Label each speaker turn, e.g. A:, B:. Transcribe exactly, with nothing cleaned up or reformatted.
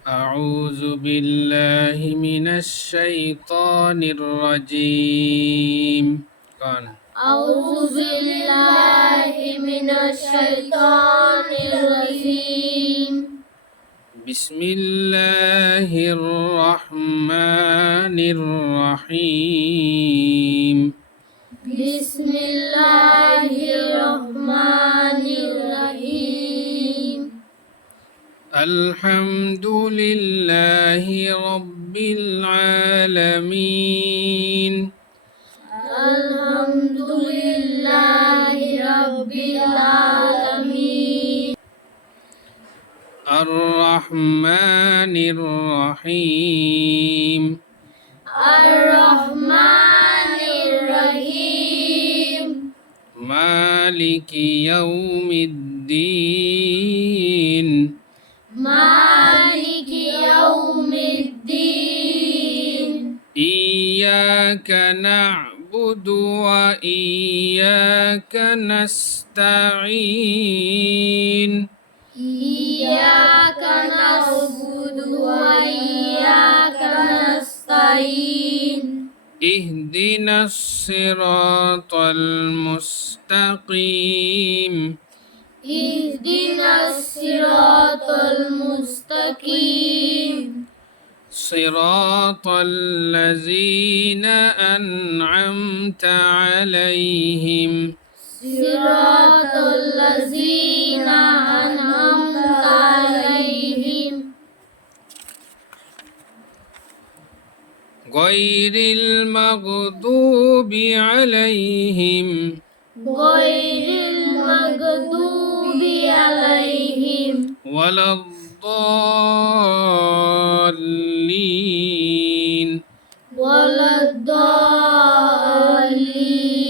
A: أعوذ بالله من الشيطان الرجيم. قال
B: أعوذ بالله من الشيطان الرجيم.
A: بسم الله الرحمن الرحيم.
B: بسم الله الرحمن الرحيم.
A: الحمد لله رب العالمين.
B: الحمد لله رب العالمين.
A: الرحمن الرحيم.
B: الرحمن الرحيم.
A: مالك يوم الدين.
B: مالك يوم الدين.
A: إياك نعبد وإياك نستعين.
B: إياك نعبد وإياك نستعين.
A: اهدنا الصراط المستقيم.
B: اهدنا الصراط المستقيم.
A: صراط الذين أنعمت عليهم.
B: صراط الذين أنعمت عليهم.
A: غير المغضوب عليهم.
B: غير المغضوب عليهم.
A: ولا الضالين.
B: ولا الضالين.